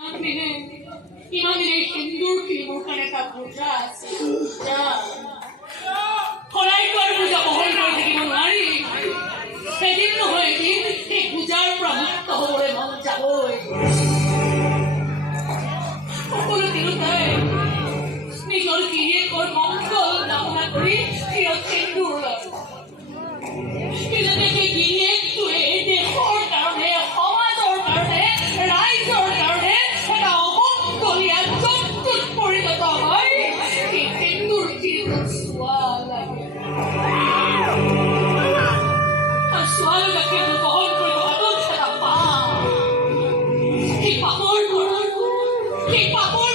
ইমানে সিন্দুৰ কিনিবৰ কাৰণে এটা বোজা আছে। সদায়তো আৰু বোজা বহন কৰি থাকিব নোৱাৰি। এদিন নহয় এদিন সেই বোজাৰ পৰা মুক্ত হ'বলৈ মন যাবই। সকলো তিৰোতাই নিজৰ গিৰিয়েকৰ মংগল কামনা কৰি শিৰত সিন্দুৰ লয়। কিন্তু সেই গিৰিয়েকটোৱে দেশৰ কাৰণে, সমাজৰ কাৰণে, ৰাইজৰ কাৰণে এটা অমংগলীয়া জন্তুত পৰিণত হয়। সেই সিন্দুৰ কিনিবলৈ চোৱা লাগে। আৰু চোৱাৰ লগে বহন কৰিব হাতত এটা পাপ। সেই পাপৰ